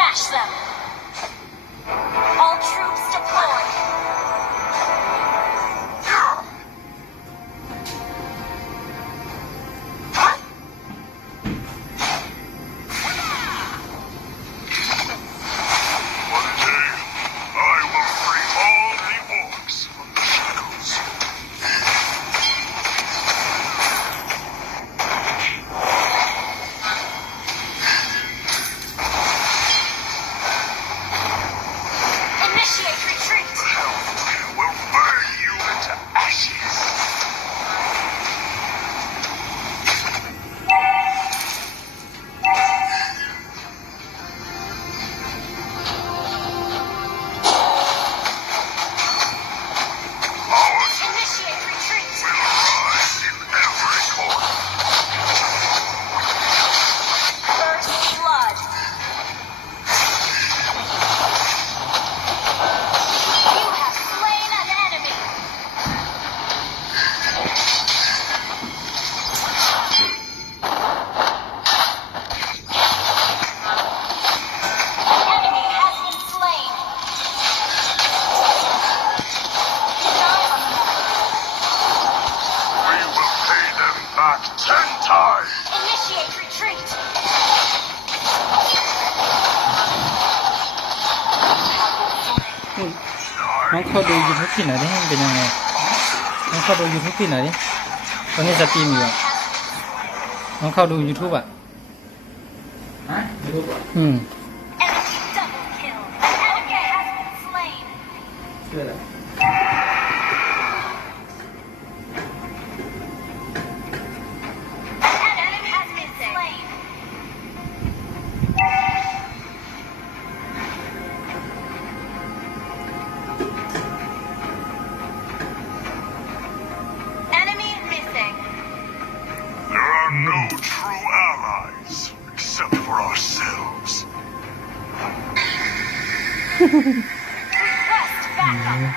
Smash them! All troops deployed! Initiate retreat! Will burn you into ashes. Initiate retreat! Will rise in every corner. First blood! You have slain an enemy! The enemy has been slain! We will pay them back 10 times. Initiate retreat! น้องเข้าดู YouTube ที่ไหนดิมันเป็นยังไงน้องเข้าดู YouTube ที่ไหนดิตอนนี้สตรีมอยู่อะน้องเข้าดู YouTube อ่ะฮะ YouTube อืม Enemy double kill! An enemy has been slain! ชื่ออะไร An enemy has been slain! Enemy missing! There are no true allies except for ourselves. Request backup!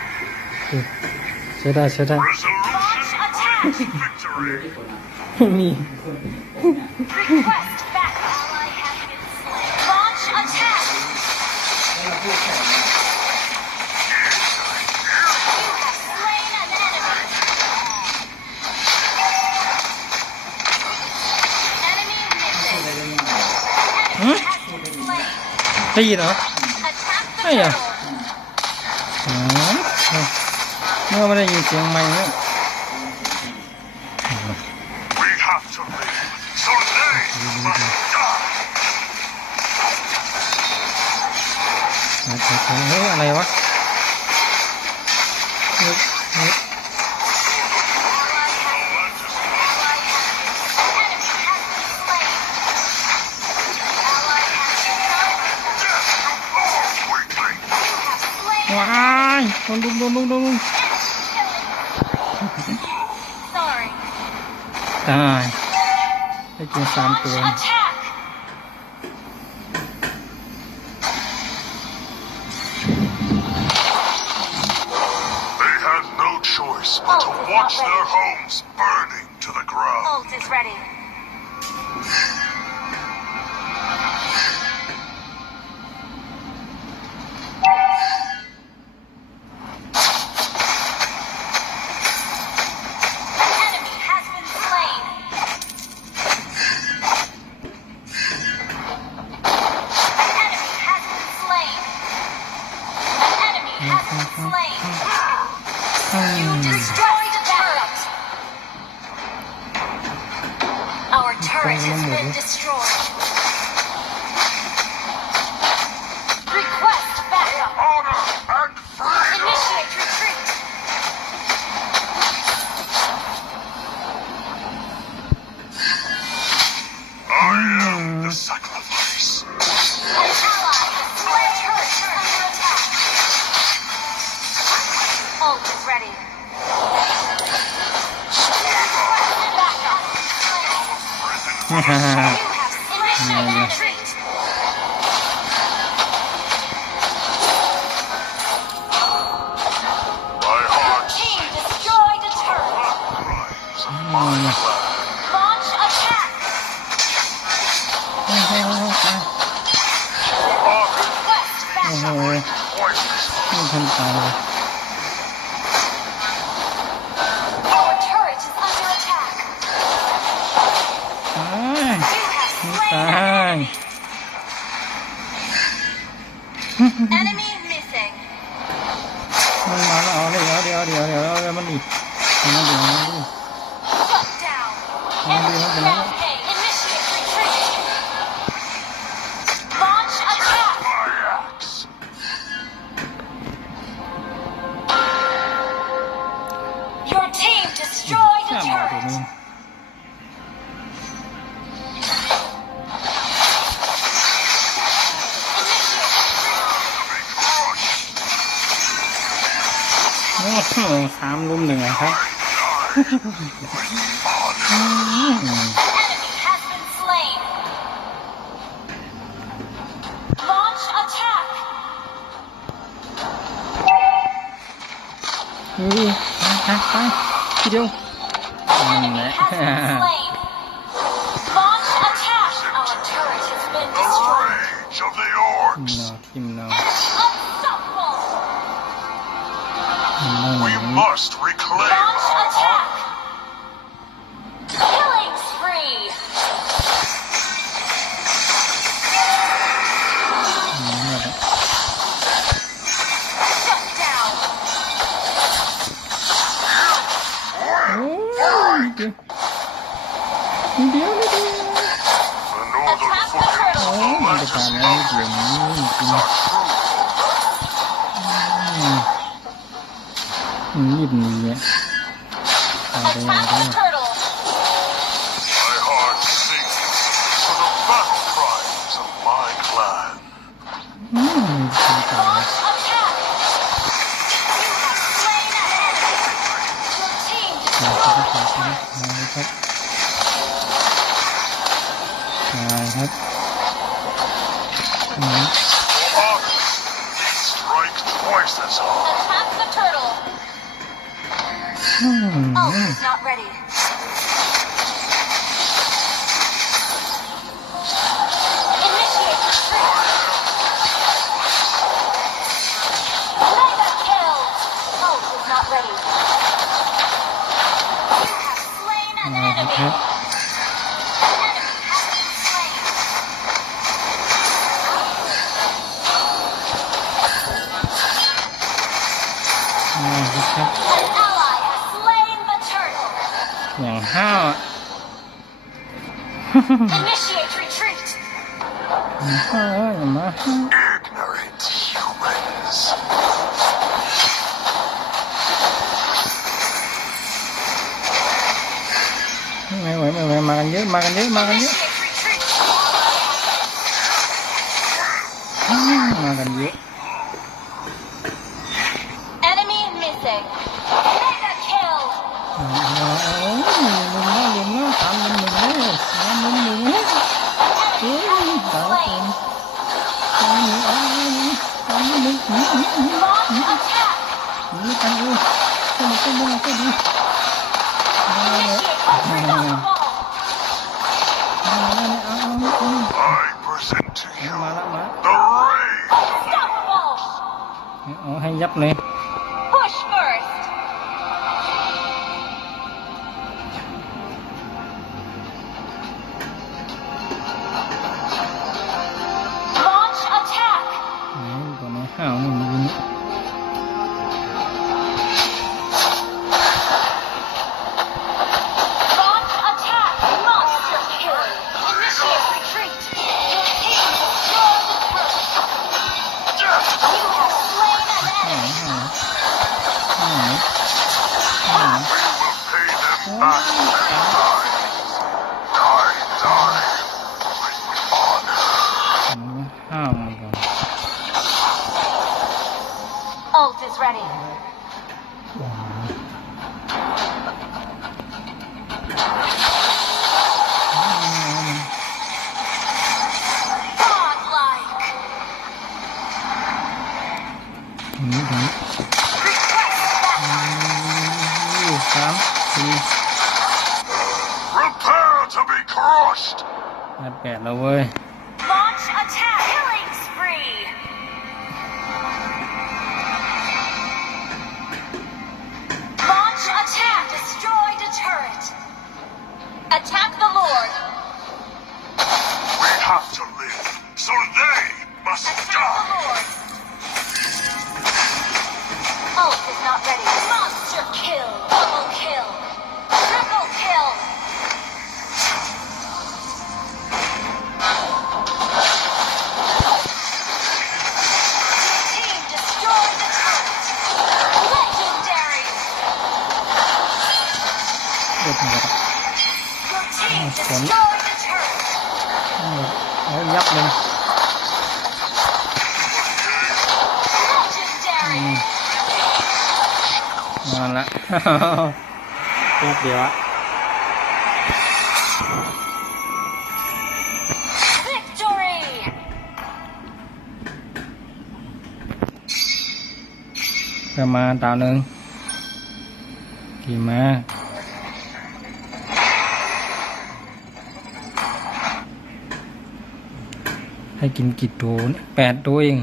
ใช้ได้ใช้ได้ Resolution Launch attack! victory. มี Request backup! Ally has been slain! Launch attack! You have slain an enemy! Enemy missing! Enemy has been slain! ได้ยินเหรอ Attack the Hey, turtle! อ๋อเมื่อไม่ได้ยินเสียงไมค์เนี่ย We have to live, so they must die. เฮ้ยอะไรวะเฮ้ยเฮ้ย Death, oh, weakling. ว้ายโดนลุม Sorry. ตายได้กิน3 ตัว Launch attack. They had no choice but to watch their homes burning to the ground. Ult is ready. An enemy has been slain. An enemy has been slain. An enemy has been slain. You destroyed a turret. Our turret has been destroyed. Request backup. Honor and freedom. Initiate retreat. I am the sacrifice. An ally has slain turret under attack. Ult is ready. Backup. You have initiated retreat. My heart Team destroyed a turret. rise of my flag. Launch attack. Our โห Poisonous. ไม่ทันตายเลย Our turret is under attack. ตาย You have ไม่ slain ตา an ย enemy. Enemy missing. มันมาแล้วเอาเลยเดี๋ยวมันดิมันดิ Shut down. Enemy down A. Initiate retreat. Launch attack. My axe. Your team destroyed ข้า a มมาตัว turret. นี้ โอ้โห3-1อะครับ An enemy has been slain. Launch attack. ไปทีเดียว An enemy has been slain. Launch attack. Our turret has been The destroyed. rage of the orcs. ทิมเนา Unstoppable. We must reclaim Launch our attack. honor. Killing spree. Shut down. โอ้ยเดี๋ยว The northern Attack the foothills โอ้ of มัน the จะ Atlas ทำอะไรเดี๋ยว Mountains นี้จริง are true. รีบหนีเนี่ยตายไปไหน Attack ได้ the turtle. My heart sings for the battle cries of my clan. ทำตาย Launch attack. You have slain an enemy. Your team ตาย destroyed ครับ a ตาย turret. ครับตายครับ For honor, strike twice as hard. Attack the turtle. Ult is not ready. Initiate retreat. Mega kill. Ult is not ready. You have slain an มาครับ enemy. ครับ An enemy has been slain. มาครับ An ally has slain the turtle. อย่างห้าวอ่ะ Initiate retreat. ห้าวอย่ามาห้าว Ignorant humans. ไม่ไหวมากันเยอะมากันเยอะ Initiate retreat. มากันเยอะ Enemy missing. Mega kill. โอ้ยลืมแล้ว3-1เลย3-1เลยเฮ้ย Enemy ตาย has คน slain. 3-1 Launch attack. หนีกันดูขึ้นมาก็ดีมาเลย Initiate ultra double. เอา I present to you มาละมา the rage of the Unstoppable. เอาให้ยับเลย Push first. Launch attack. ตัวไหนห้าวนี่มันยิง Launch attack. Monster kill. Initiate retreat. Your team destroyed the turret. death. You have slain an ห้าว enemy. ห้าวห้าว We will pay them back their lives. Die with honor. ห้าวเหมือนกัน Ult is ready. Godlike. หนี Request backup. 3-4 Prepare to be crushed. 8แล้วเว้ย Launch attack. Killing spree. น Destroy the turret. เอายับเลย Legendary. มาละ แป๊บเดียวอะ Victory. ก็มาดาวหนึ่งกี่มาให้กินกี่ตัว8 ตัวเอง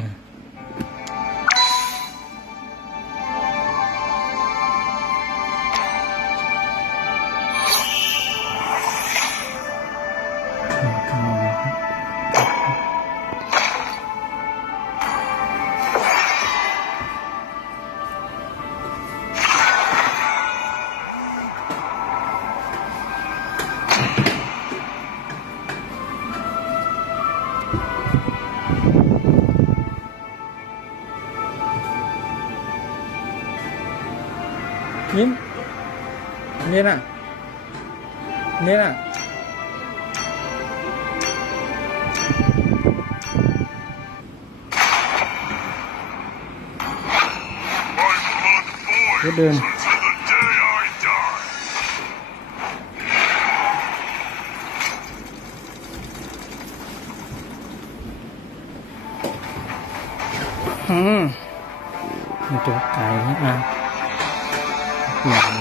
ยิ้มนี่น่ะนี่น่ะ My blood boils Good doing. until the day I die. มีตัวไก่อ่ะหลัง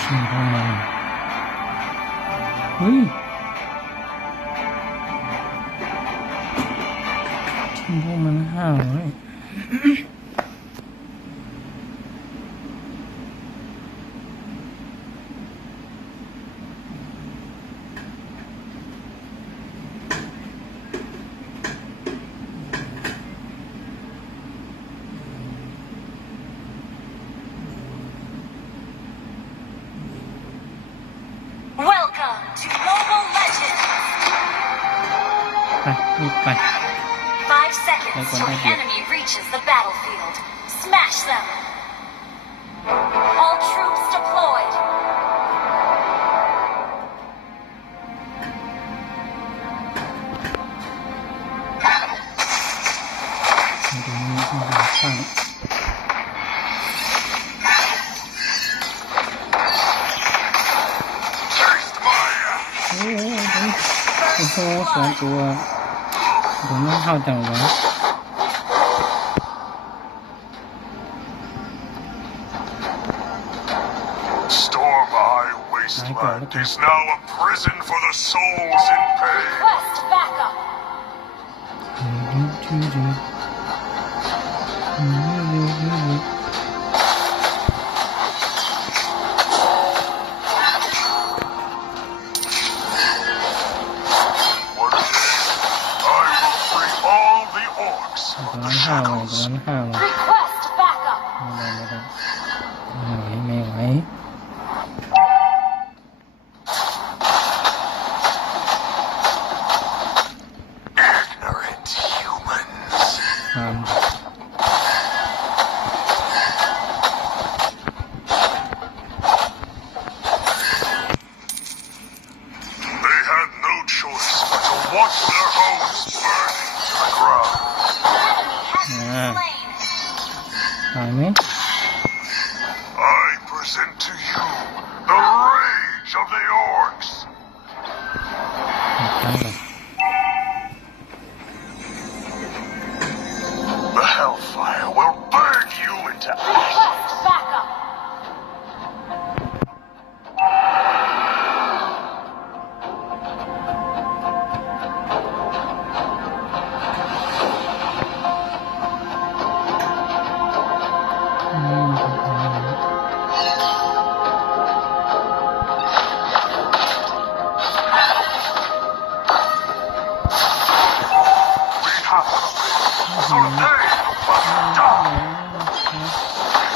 ชิมพวกมันเฮ้ยชิมพวกมัน500 Welcome to Mobile Legends. ไปรีบไป 5 seconds till the enemy reaches the battlefield. Smash them. All troops deployed. ตรงนี้ข้าง Taste my ass. โอ้โห2 ตัวเดี๋ยวมันเข้าจังวะ Storm Eye Wasteland is now a prison for the souls in pain. Request backup. 1 day, I will free all the orcs ตรง from นั้ the น5 เลยตรง shackles. นั้น5เลย Request backup. ไม่ไหว Ignorant humans. ตาม They had no choice but to watch their homes burning to the ground. Enemy has been slain. ตายไหม I present to you the rage of the orcs. ครั้งก่อน The hellfire will burn you into ash. Request backup.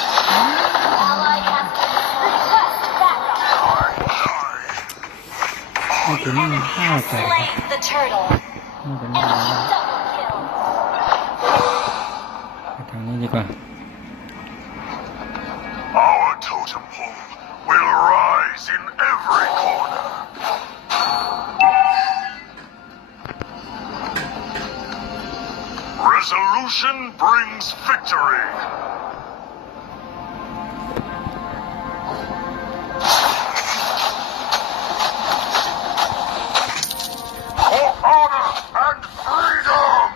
Ally has been request backup. ไม่ถึง Enemy ห้า has แสน slain the turtle. ไม่ถึง Enemy ห้า double kill. ไปทางนี้ดีกว่า Our totem pole will rise in every corner. Resolution brings victory. For honor and freedom.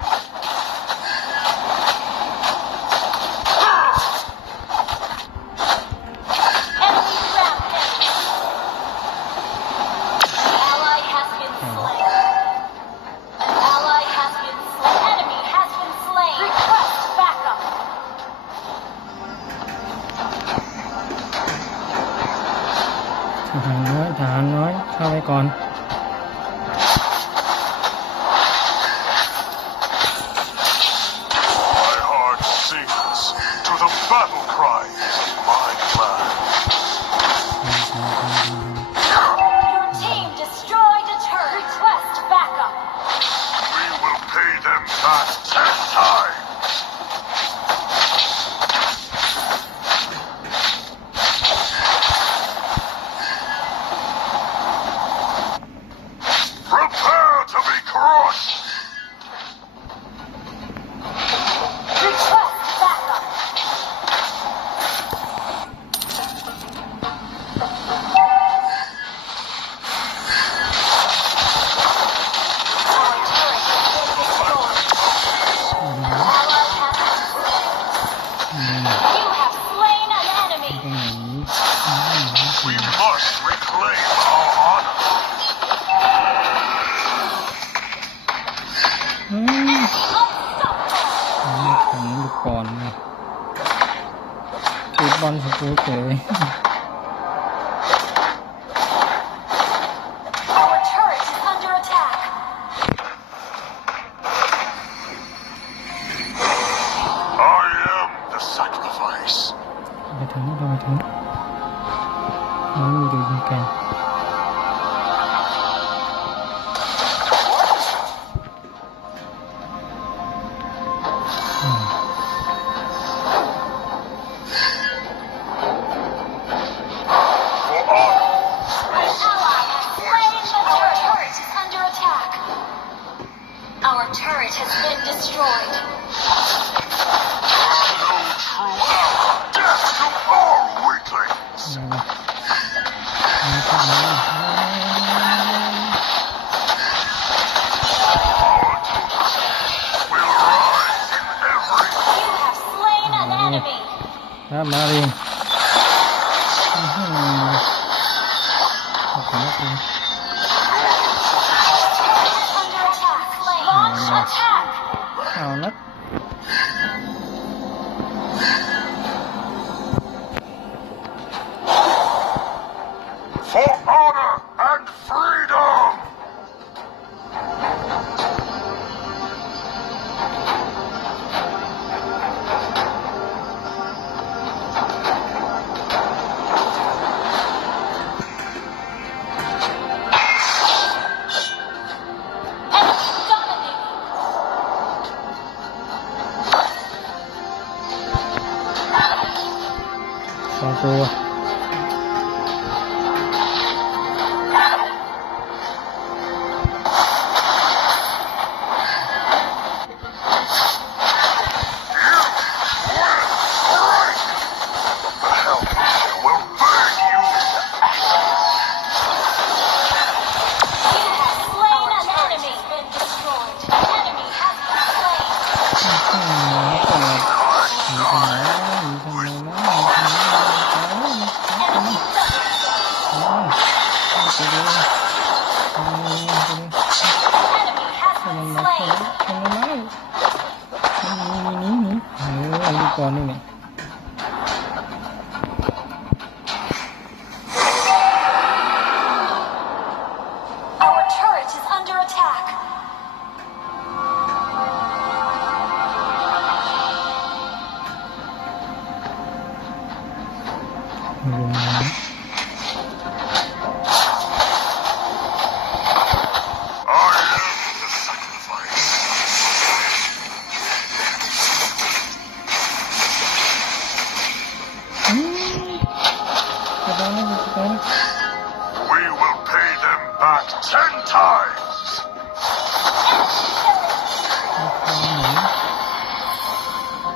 Enemy rampage. Ally has been slain. An ally has been slain. Enemy has been slain. Request backup. ทหารน้อยเข้าไปก่อน My heart sings to the battle cries of my clan. Your team destroyed a turret. Request backup. We will pay them back 10 times. Prepare to be crushed. Request backup. Our turret has been destroyed. Ally has been slain. You have slain an enemy. ตรงไหน We must reclaim our honor. อืม Unstoppable. นี่ของลูกก่อนเลยติดบอลสกูเฉย Our turret is under attack. I am the sacrifice. ไปถึงไปถึงน้องมีดูยิงกันอืม For honor. An ally has slain the turret. Our turret is under attack. Our turret has been destroyed. No true ally. Death to all weaklings. เอาละเอาเข้ามา Our totem will rise in every You have slain an enemy. ครับมาเองอื้อหือขอบคุณครับ Under attack. Launch attack. เอาละ for honor and freedom. Enemy dominating. สองตัว The Hellfire will burn you. You have slain an enemy. Been destroyed. An enemy has been slain. หนีไปไหนหนีไปไหนหนีไปไหนนะหนีไปไหน Enemy double kill. Enemy has been slain. ก่อนนี่ไง Our turret is under attack. We will pay them back 10 times.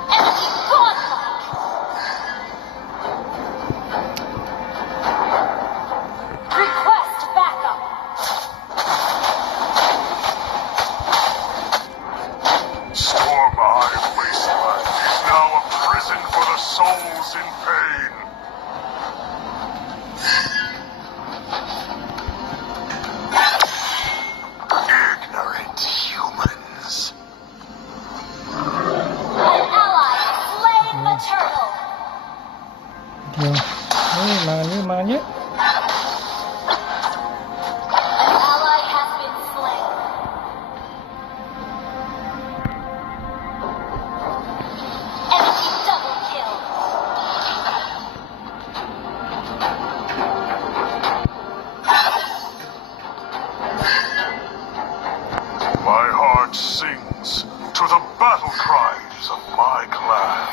Enemy godlike. Request backup. Stormeye Wasteland is now a prison for the souls in pain. Ignorant humans. An ally has slain the turtle. เดี๋ยวเฮ้ยมากันเยอะมากันเยอะ An ally has been slain. Enemy double kill. My heart sings to the battle cries of my clan.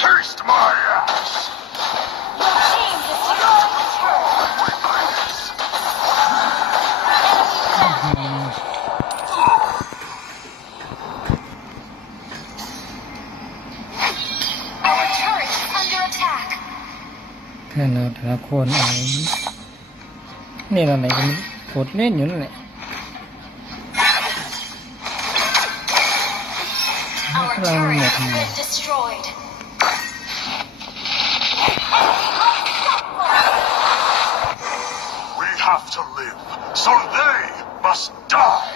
Taste my axe! Your team destroyed the turtle. Our turret is under attack. เพื่อนเราแต่ละคนเอานี่เราไหนกันกดเล่นอยู่นั่นแหละ Our Hello, turret has Natalie. been destroyed. We have to live, so they must die.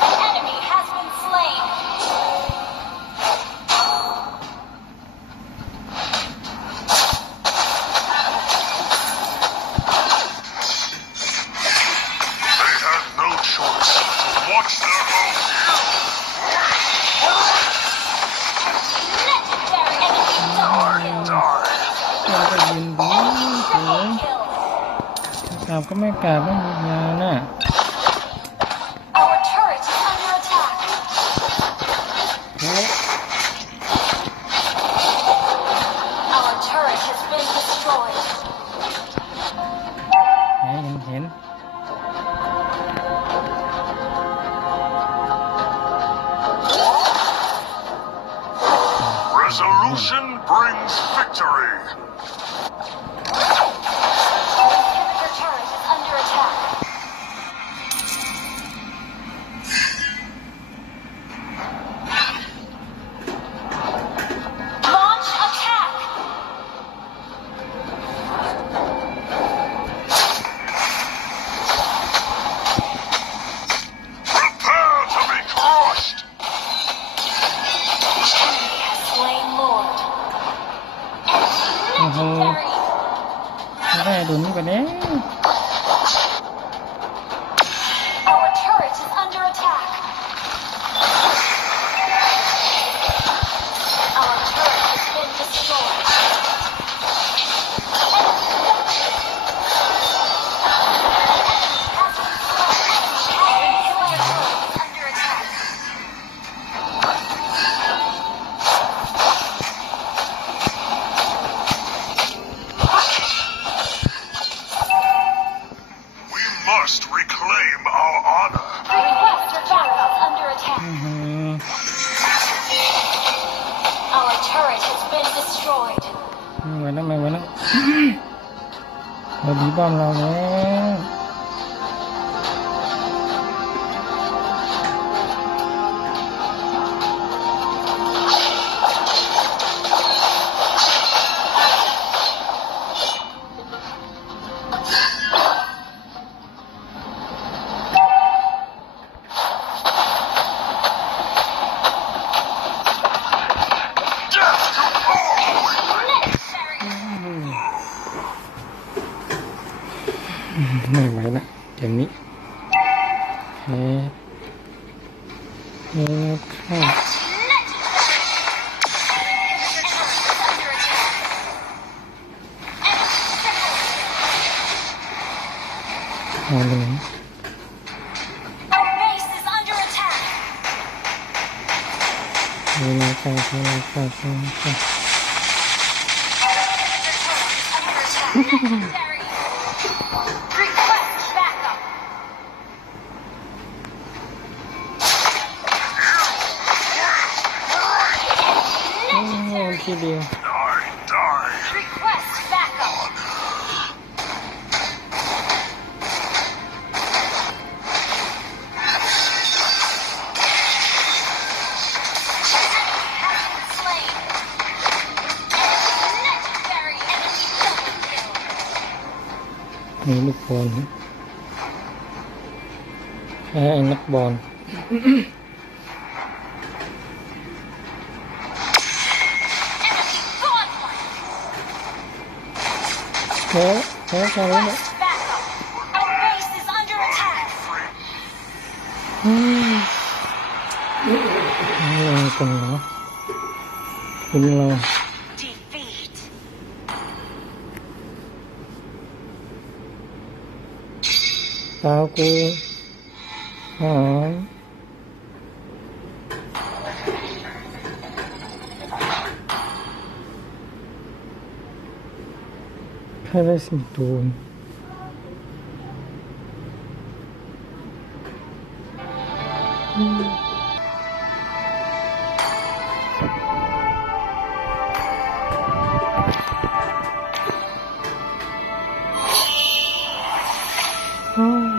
An enemy has been slain. They had no choice but to watch their own. Legendary enemy double kill. Die. เราก็ยืนดูเฉ Triple ย kill. กราบก็ไม่กราบไม่มีงานน่ะ Our turret is under attack. โอ้ Our turret has been destroyed. เห็น Resolution brings victory. Our inhibitor turret is under attack. Launch attack. Prepare to be crushed. Enemy has slain Lord. Uh-huh. Legendary. ไม่ได้โดนนี่ไปแล้ว Our turret is under attack. Our turret has been destroyed. Under attack. We must reclaim our honor. Request for backup under attack. อื้อหือ Our turret has been destroyed. ไม่ไหวแล้วไม่ไหวแล้วเราดีบ้อมเราแล้ว Death to all weakling. Legendary. ไม่ไหวแล้วอย่างนี้เฮ้เข้า Legendary. Our inhibitor turret is under attack. Enemy triple. เอาเลย Our base is under attack. Una casa, una casa, una casa. Legendary. Request backup. Oh,ทีเดียว Die, die. Request backup. Enemy has been slain. Legendary enemy double kill. มีลูกบอลแพ้ไอ้นักบอล Enemy godlike. แพ้แค่นั้นแหละ Request backup. Our base is under attack. อะไรกันเนาะคุณเรา Defeat. ตากูหายแค่ได้สิบตัวอืม